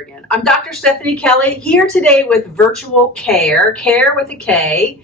over again. I'm Dr. Stephanie Kelly here today with Virtual Care, care with a K,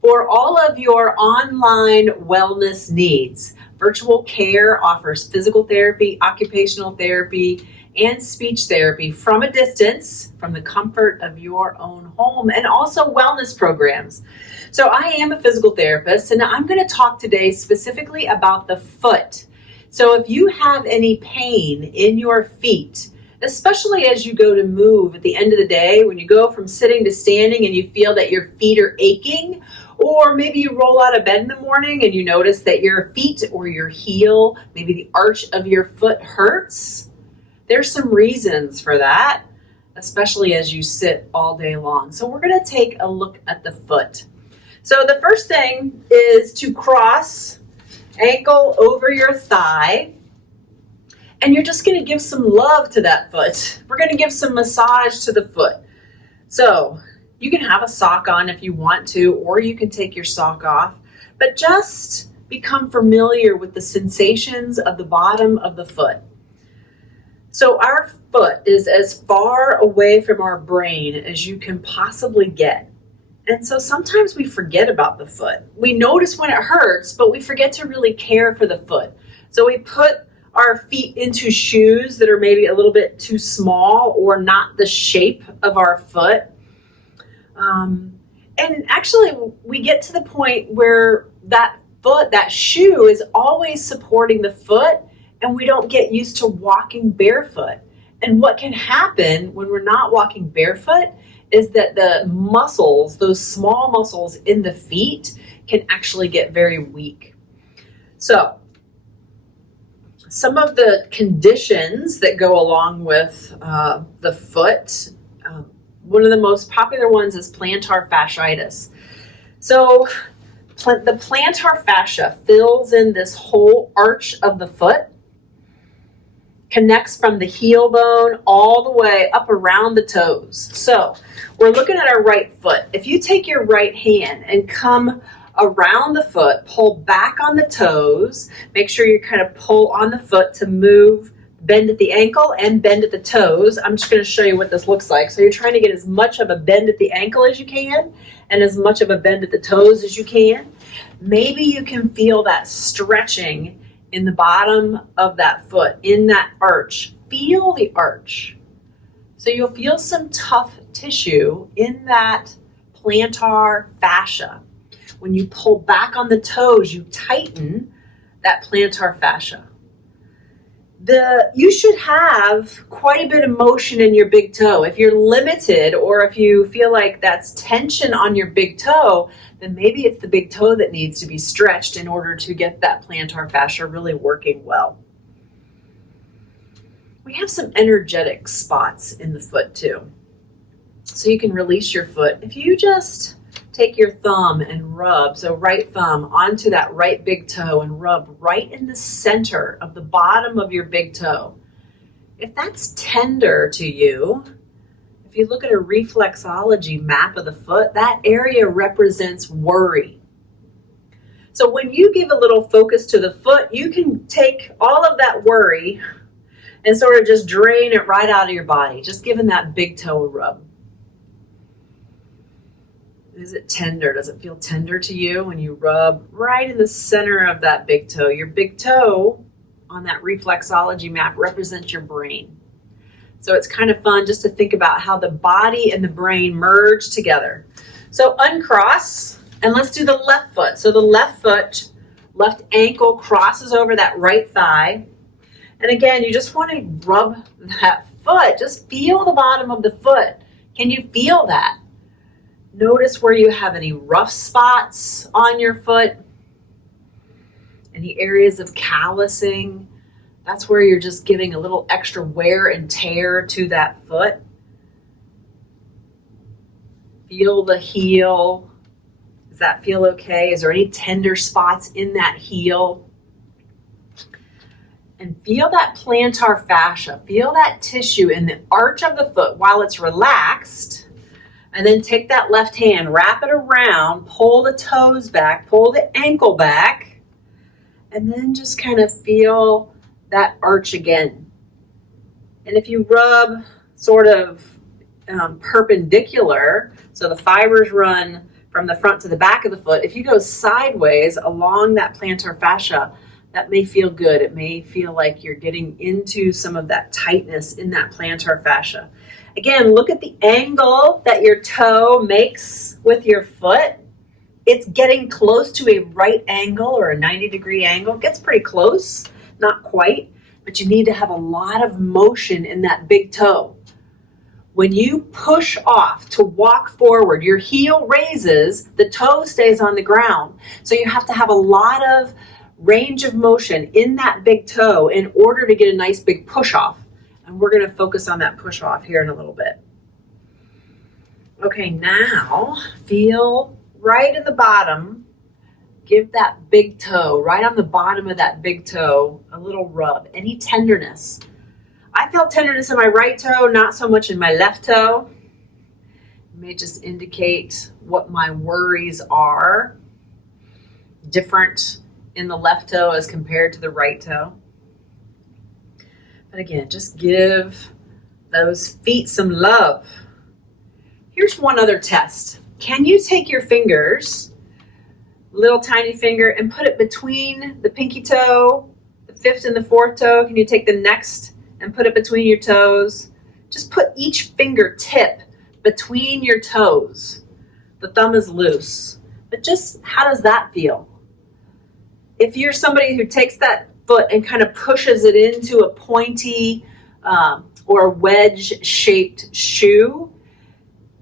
for all of your online wellness needs. Virtual Care offers physical therapy, occupational therapy, and speech therapy from a distance, from the comfort of your own home, and also wellness programs. So I am a physical therapist, and I'm going to talk today specifically about the foot. So if you have any pain in your feet, especially as you go to move at the end of the day, when you go from sitting to standing and you feel that your feet are aching, or maybe you roll out of bed in the morning and you notice that your feet or your heel, maybe the arch of your foot hurts, there's some reasons for that, especially as you sit all day long. So we're going to take a look at the foot. So the first thing is to cross ankle over your thigh, and you're just going to give some love to that foot. We're going to give some massage to the foot. So you can have a sock on if you want to, or you can take your sock off, but just become familiar with the sensations of the bottom of the foot. So our foot is as far away from our brain as you can possibly get. And so sometimes we forget about the foot. We notice when it hurts, but we forget to really care for the foot. So we put our feet into shoes that are maybe a little bit too small or not the shape of our foot. And actually, we get to the point where that foot, that shoe is always supporting the foot, and we don't get used to walking barefoot. And what can happen when we're not walking barefoot is that the muscles, those small muscles in the feet, can actually get very weak. So some of the conditions that go along with the foot, one of the most popular ones is plantar fasciitis. So the plantar fascia fills in this whole arch of the foot, connects from the heel bone all the way up around the toes. So we're looking at our right foot. If you take your right hand and come around the foot, pull back on the toes, make sure you kind of pull on the foot to move, bend at the ankle and bend at the toes. I'm just going to show you what this looks like. So you're trying to get as much of a bend at the ankle as you can and as much of a bend at the toes as you can. Maybe you can feel that stretching in the bottom of that foot, in that arch. Feel the arch. So you'll feel some tough tissue in that plantar fascia. When you pull back on the toes, you tighten that plantar fascia. You should have quite a bit of motion in your big toe. If you're limited, or if you feel like that's tension on your big toe, then maybe it's the big toe that needs to be stretched in order to get that plantar fascia really working well. We have some energetic spots in the foot too. So you can release your foot. If you just take your thumb and rub, so right thumb onto that right big toe and rub right in the center of the bottom of your big toe. If that's tender to you, if you look at a reflexology map of the foot, that area represents worry. So when you give a little focus to the foot, you can take all of that worry and sort of just drain it right out of your body, just giving that big toe a rub. Is it tender? Does it feel tender to you when you rub right in the center of that big toe? Your big toe on that reflexology map represents your brain. So it's kind of fun just to think about how the body and the brain merge together. So uncross, and let's do the left foot. So the left foot, left ankle crosses over that right thigh. And again, you just want to rub that foot. Just feel the bottom of the foot. Can you feel that? Notice where you have any rough spots on your foot, any areas of callousing. That's where you're just giving a little extra wear and tear to that foot. Feel the heel. Does that feel okay? Is there any tender spots in that heel? And feel that plantar fascia. Feel that tissue in the arch of the foot while it's relaxed. And then take that left hand, wrap it around, pull the toes back, pull the ankle back, and then just kind of feel that arch again. And if you rub sort of perpendicular, so the fibers run from the front to the back of the foot, if you go sideways along that plantar fascia, that may feel good. It may feel like you're getting into some of that tightness in that plantar fascia. Again, look at the angle that your toe makes with your foot. It's getting close to a right angle or a 90-degree angle. It gets pretty close, not quite, but you need to have a lot of motion in that big toe. When you push off to walk forward, your heel raises, the toe stays on the ground. So you have to have a lot of range of motion in that big toe in order to get a nice big push off. And we're going to focus on that push off here in a little bit. Okay, now feel right in the bottom. Give that big toe, right on the bottom of that big toe, a little rub. Any tenderness. I felt tenderness in my right toe, not so much in my left toe. It may just indicate what my worries are. Different in the left toe as compared to the right toe. But again, just give those feet some love. Here's one other test. Can you take your fingers, little tiny finger, and put it between the pinky toe, the fifth and the fourth toe? Can you take the next and put it between your toes? Just put each fingertip between your toes. The thumb is loose. But just how does that feel? If you're somebody who takes that foot and kind of pushes it into a pointy or wedge-shaped shoe,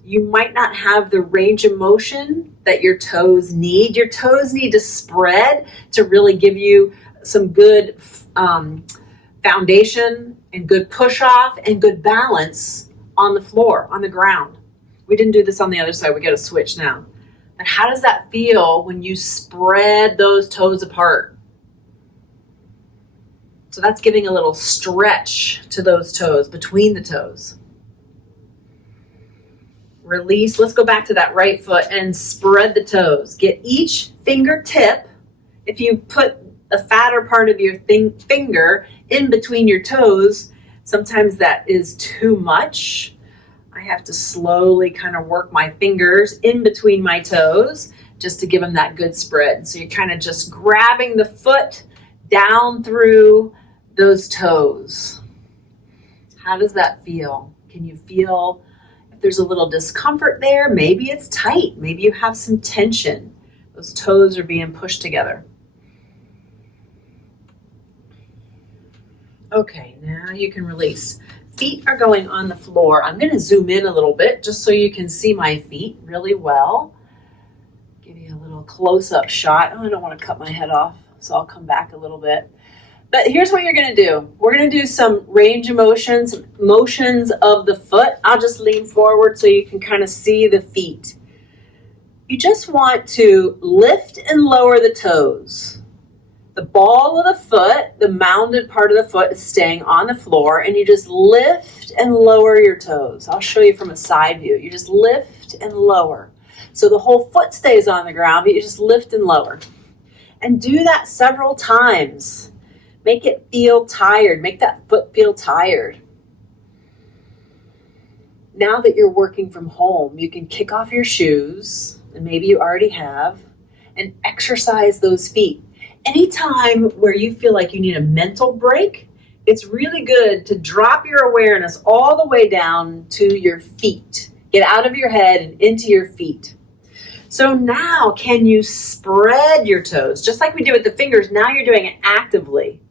you might not have the range of motion that your toes need. Your toes need to spread to really give you some good foundation and good push off and good balance on the floor, on the ground. We didn't do this on the other side. We got to switch now. And how does that feel when you spread those toes apart? So that's giving a little stretch to those toes, between the toes. Release. Let's go back to that right foot and spread the toes. Get each fingertip. If you put a fatter part of your finger in between your toes, sometimes that is too much. I have to slowly kind of work my fingers in between my toes just to give them that good spread. So you're kind of just grabbing the foot down through those toes. How does that feel? Can you feel if there's a little discomfort there? Maybe it's tight. Maybe you have some tension. Those toes are being pushed together. Okay, now you can release. Feet are going on the floor. I'm going to zoom in a little bit just so you can see my feet really well. Give you a little close-up shot. Oh, I don't want to cut my head off, so I'll come back a little bit. But here's what you're going to do. We're going to do some range of motions of the foot. I'll just lean forward so you can kind of see the feet. You just want to lift and lower the toes. The ball of the foot, the mounded part of the foot, is staying on the floor, and you just lift and lower your toes. I'll show you from a side view. You just lift and lower. So the whole foot stays on the ground, but you just lift and lower. And do that several times. Make it feel tired. Make that foot feel tired. Now that you're working from home, you can kick off your shoes, and maybe you already have, and exercise those feet. Anytime where you feel like you need a mental break, it's really good to drop your awareness all the way down to your feet. Get out of your head and into your feet. So now can you spread your toes? Just like we did with the fingers, now you're doing it actively.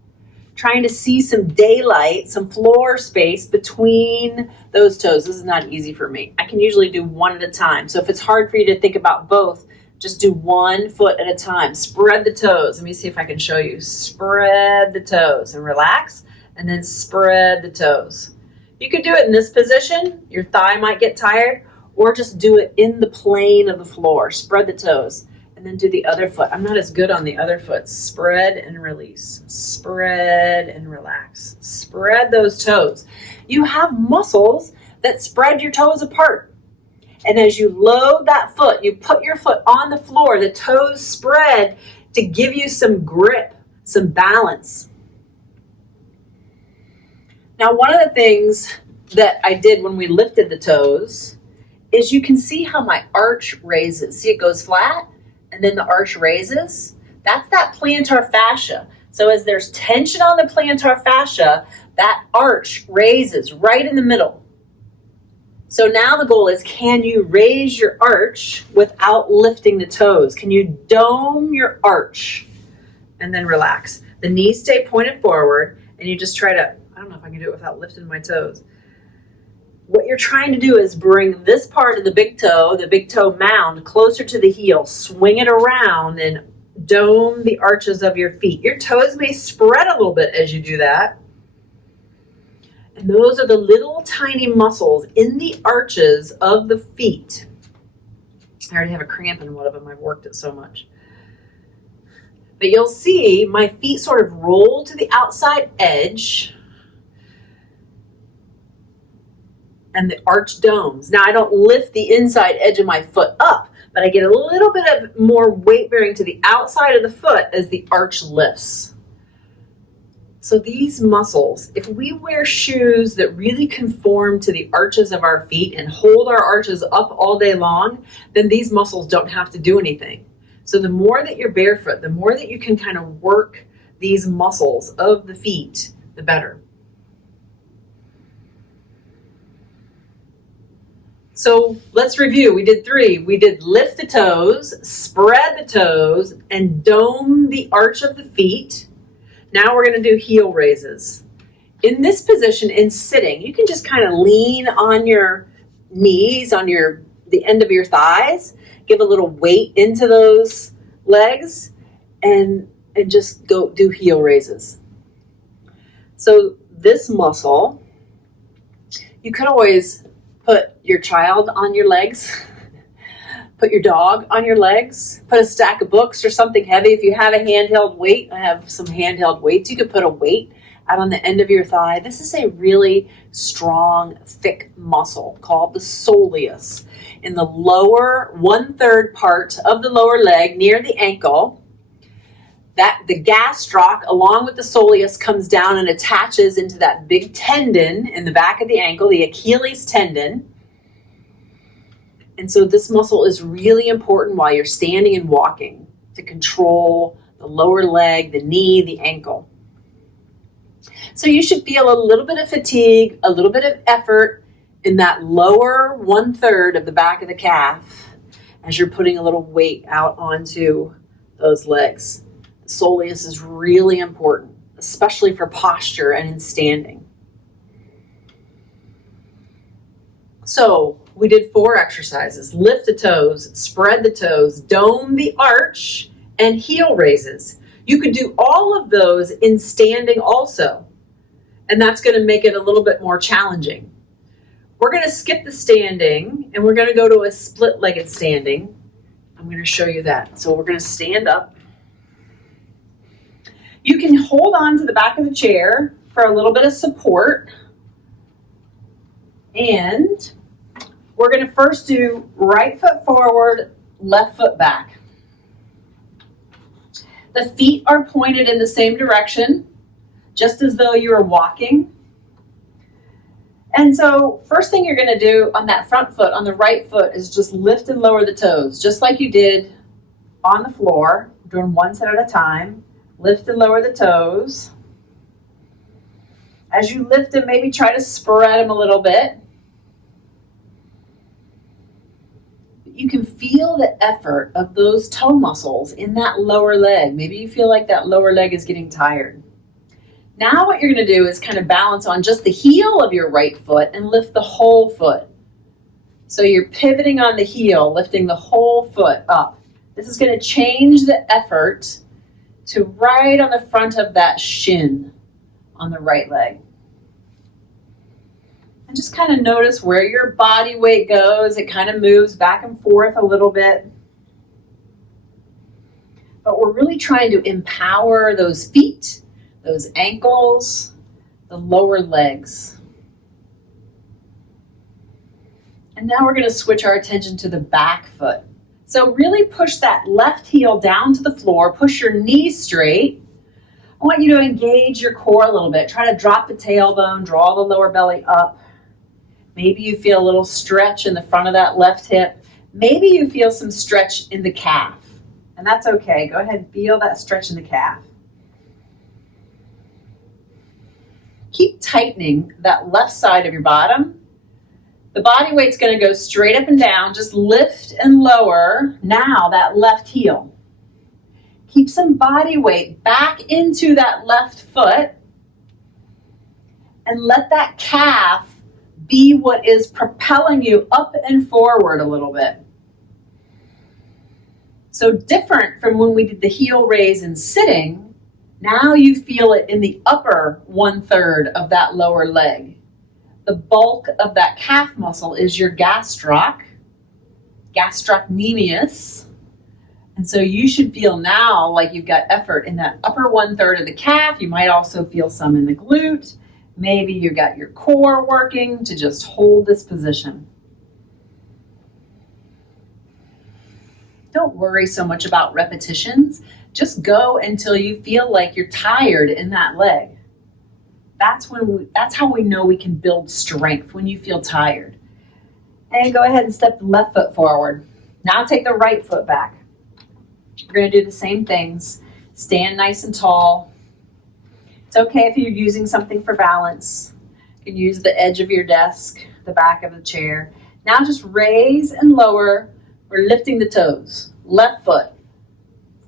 Trying to see some daylight, some floor space between those toes. This is not easy for me. I can usually do one at a time. So if it's hard for you to think about both, just do one foot at a time. Spread the toes. Let me see if I can show you. Spread the toes and relax, and then spread the toes. You could do it in this position. Your thigh might get tired, or just do it in the plane of the floor. Spread the toes, and then do the other foot. I'm not as good on the other foot. Spread and release. Spread and relax. Spread those toes. You have muscles that spread your toes apart. And as you load that foot, you put your foot on the floor, the toes spread to give you some grip, some balance. Now, one of the things that I did when we lifted the toes is you can see how my arch raises. See, it goes flat and then the arch raises. That's that plantar fascia. So as there's tension on the plantar fascia, that arch raises right in the middle. So now the goal is, can you raise your arch without lifting the toes? Can you dome your arch? And then relax. The knees stay pointed forward and you just try to, I don't know if I can do it without lifting my toes. What you're trying to do is bring this part of the big toe mound, closer to the heel. Swing it around and dome the arches of your feet. Your toes may spread a little bit as you do that. And those are the little tiny muscles in the arches of the feet. I already have a cramp in one of them. I've worked it so much. But you'll see my feet sort of roll to the outside edge. And the arch domes. Now I don't lift the inside edge of my foot up, but I get a little bit of more weight bearing to the outside of the foot as the arch lifts. So these muscles, if we wear shoes that really conform to the arches of our feet and hold our arches up all day long, then these muscles don't have to do anything. So the more that you're barefoot, the more that you can kind of work these muscles of the feet, the better. So let's review. We did 3. We did lift the toes, spread the toes, and dome the arch of the feet. Now we're going to do heel raises. In this position, in sitting, you can just kind of lean on your knees, on the end of your thighs, give a little weight into those legs, and just go do heel raises. So this muscle, you could always put your child on your legs, put your dog on your legs, put a stack of books or something heavy. If you have a handheld weight, I have some handheld weights. You could put a weight out on the end of your thigh. This is a really strong, thick muscle called the soleus in the lower 1/3 part of the lower leg near the ankle. That the gastroc along with the soleus comes down and attaches into that big tendon in the back of the ankle, the Achilles tendon. And so this muscle is really important while you're standing and walking to control the lower leg, the knee, the ankle. So you should feel a little bit of fatigue, a little bit of effort in that lower 1/3 of the back of the calf as you're putting a little weight out onto those legs. The soleus is really important, especially for posture and in standing. So we did 4 exercises: lift the toes, spread the toes, dome the arch, and heel raises. You could do all of those in standing also, and that's going to make it a little bit more challenging. We're going to skip the standing and we're going to go to a split-legged standing. I'm going to show you that. So we're going to stand up. You can hold on to the back of the chair for a little bit of support. And we're going to first do right foot forward, left foot back. The feet are pointed in the same direction, just as though you were walking. And so first thing you're going to do on that front foot, on the right foot, is just lift and lower the toes, just like you did on the floor, doing one set at a time. Lift and lower the toes. As you lift them, maybe try to spread them a little bit. You can feel the effort of those toe muscles in that lower leg. Maybe you feel like that lower leg is getting tired. Now what you're going to do is kind of balance on just the heel of your right foot and lift the whole foot. So you're pivoting on the heel, lifting the whole foot up. This is going to change the effort to right on the front of that shin on the right leg. And just kind of notice where your body weight goes. It kind of moves back and forth a little bit. But we're really trying to empower those feet, those ankles, the lower legs. And now we're going to switch our attention to the back foot. So really push that left heel down to the floor. Push your knees straight. I want you to engage your core a little bit. Try to drop the tailbone, draw the lower belly up. Maybe you feel a little stretch in the front of that left hip. Maybe you feel some stretch in the calf, and that's okay. Go ahead and feel that stretch in the calf. Keep tightening that left side of your bottom. The body weight's going to go straight up and down. Just lift and lower now that left heel. Keep some body weight back into that left foot and let that calf be what is propelling you up and forward a little bit. So different from when we did the heel raise and sitting, now you feel it in the upper 1/3 of that lower leg. The bulk of that calf muscle is your gastrocnemius. And so you should feel now like you've got effort in that upper 1/3 of the calf. You might also feel some in the glute. Maybe you got your core working to just hold this position. Don't worry so much about repetitions. Just go until you feel like you're tired in that leg. That's how we know we can build strength, when you feel tired. And go ahead and step the left foot forward. Now take the right foot back. We're going to do the same things. Stand nice and tall. It's okay if you're using something for balance. You can use the edge of your desk, the back of the chair. Now just raise and lower. We're lifting the toes. Left foot,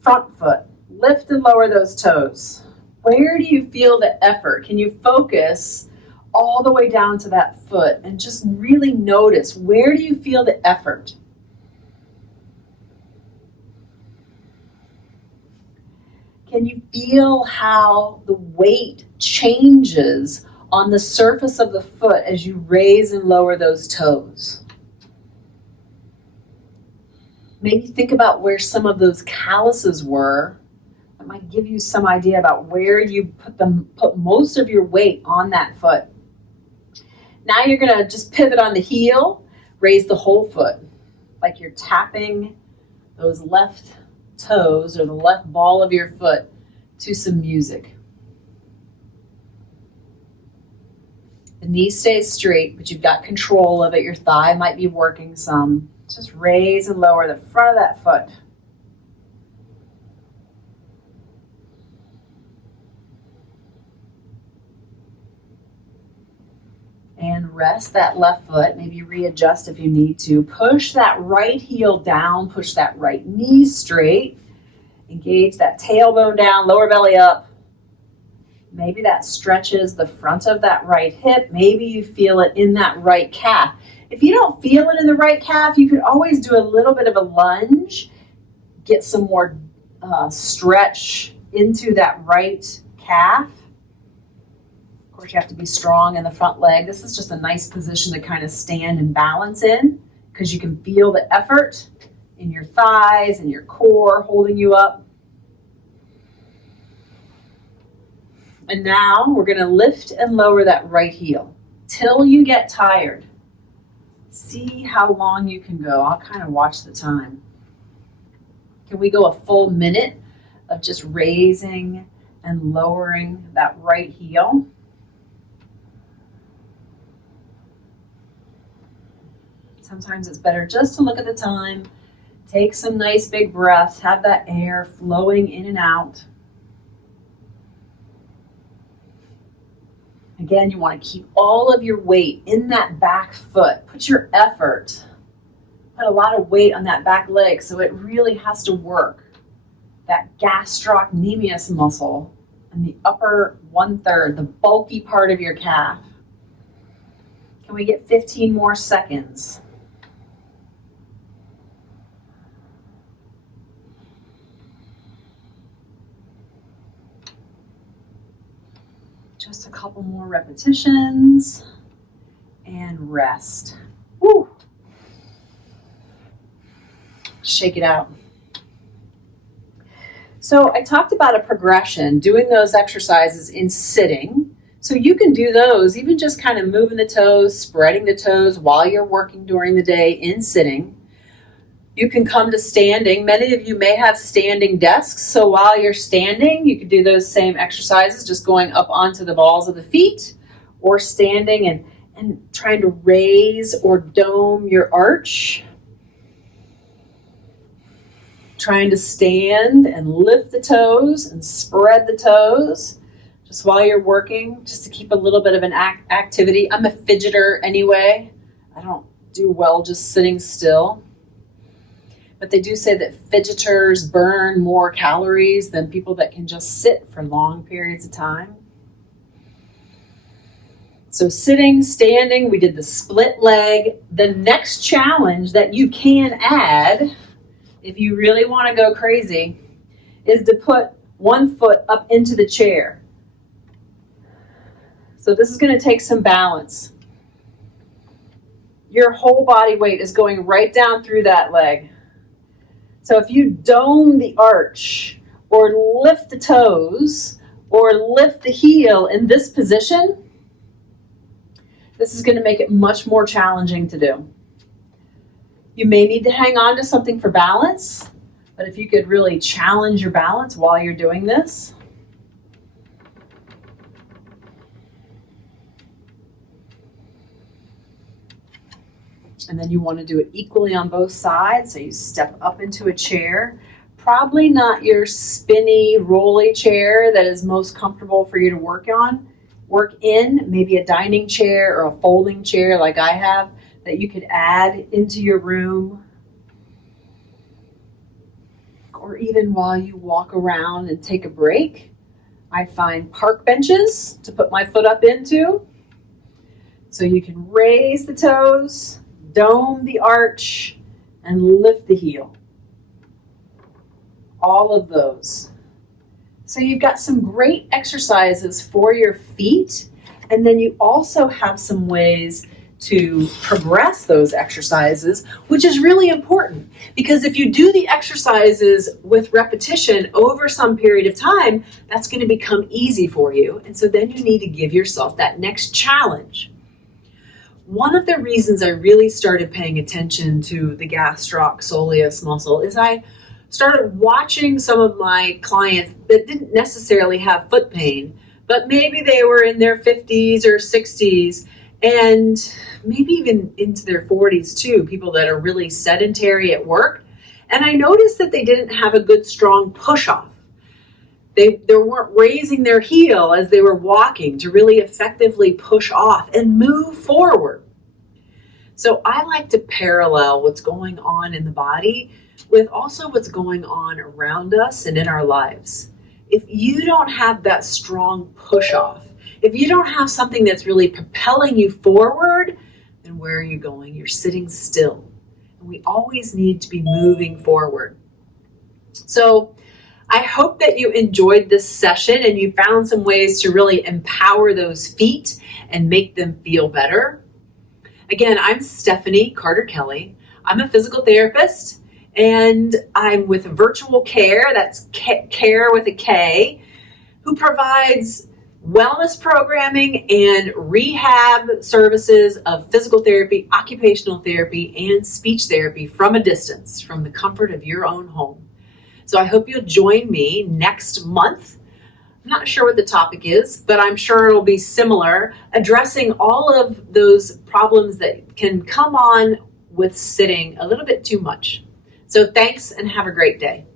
front foot. Lift and lower those toes. Where do you feel the effort? Can you focus all the way down to that foot and just really notice, where do you feel the effort? Can you feel how the weight changes on the surface of the foot as you raise and lower those toes? Maybe think about where some of those calluses were. That might give you some idea about where you put most of your weight on that foot. Now you're going to just pivot on the heel, raise the whole foot, like you're tapping those left toes or the left ball of your foot to some music. The knee stays straight, but you've got control of it. Your thigh might be working some. Just raise and lower the front of that foot. And rest that left foot. Maybe readjust if you need to. Push that right heel down. Push that right knee straight. Engage that tailbone down, lower belly up. Maybe that stretches the front of that right hip. Maybe you feel it in that right calf. If you don't feel it in the right calf, you could always do a little bit of a lunge. Get some more stretch into that right calf. Of course, you have to be strong in the front leg. This is just a nice position to kind of stand and balance in, because you can feel the effort in your thighs and your core holding you up. And now we're going to lift and lower that right heel till you get tired. See how long you can go. I'll kind of watch the time. Can we go a full minute of just raising and lowering that right heel? Sometimes it's better just to look at the time. Take some nice big breaths. Have that air flowing in and out. Again, you want to keep all of your weight in that back foot. Put your effort. Put a lot of weight on that back leg so it really has to work. That gastrocnemius muscle in the upper 1/3, the bulky part of your calf. Can we get 15 more seconds? Just a couple more repetitions and rest. Woo. Shake it out. So I talked about a progression, doing those exercises in sitting. So you can do those, even just kind of moving the toes, spreading the toes while you're working during the day in sitting. You can come to standing. Many of you may have standing desks. So while you're standing, you could do those same exercises, just going up onto the balls of the feet, or standing and trying to raise or dome your arch. Trying to stand and lift the toes and spread the toes just while you're working, just to keep a little bit of an activity. I'm a fidgeter anyway. I don't do well just sitting still. But they do say that fidgeters burn more calories than people that can just sit for long periods of time. So sitting, standing, we did the split leg. The next challenge that you can add, if you really want to go crazy, is to put one foot up into the chair. So this is going to take some balance. Your whole body weight is going right down through that leg. So if you dome the arch or lift the toes or lift the heel in this position, this is going to make it much more challenging to do. You may need to hang on to something for balance, but if you could really challenge your balance while you're doing this. And then you want to do it equally on both sides. So you step up into a chair, probably not your spinny, rolly chair that is most comfortable for you to work in, maybe a dining chair or a folding chair like I have that you could add into your room. Or even while you walk around and take a break. I find park benches to put my foot up into. So you can raise the toes, dome the arch, and lift the heel. All of those. So you've got some great exercises for your feet, and then you also have some ways to progress those exercises, which is really important, because if you do the exercises with repetition over some period of time, that's going to become easy for you. And so then you need to give yourself that next challenge. One of the reasons I really started paying attention to the gastrocsoleus muscle is I started watching some of my clients that didn't necessarily have foot pain, but maybe they were in their 50s or 60s, and maybe even into their 40s too, people that are really sedentary at work. And I noticed that they didn't have a good strong push off. They weren't raising their heel as they were walking to really effectively push off and move forward. So I like to parallel what's going on in the body with also what's going on around us and in our lives. If you don't have that strong push off, if you don't have something that's really propelling you forward, then where are you going? You're sitting still. And we always need to be moving forward. So I hope that you enjoyed this session and you found some ways to really empower those feet and make them feel better. Again, I'm Stephanie Carter-Kelly. I'm a physical therapist, and I'm with Virtual Care, that's Care with a K, who provides wellness programming and rehab services of physical therapy, occupational therapy, and speech therapy from a distance, from the comfort of your own home. So I hope you'll join me next month. I'm not sure what the topic is, but I'm sure it'll be similar, addressing all of those problems that can come on with sitting a little bit too much. So thanks and have a great day.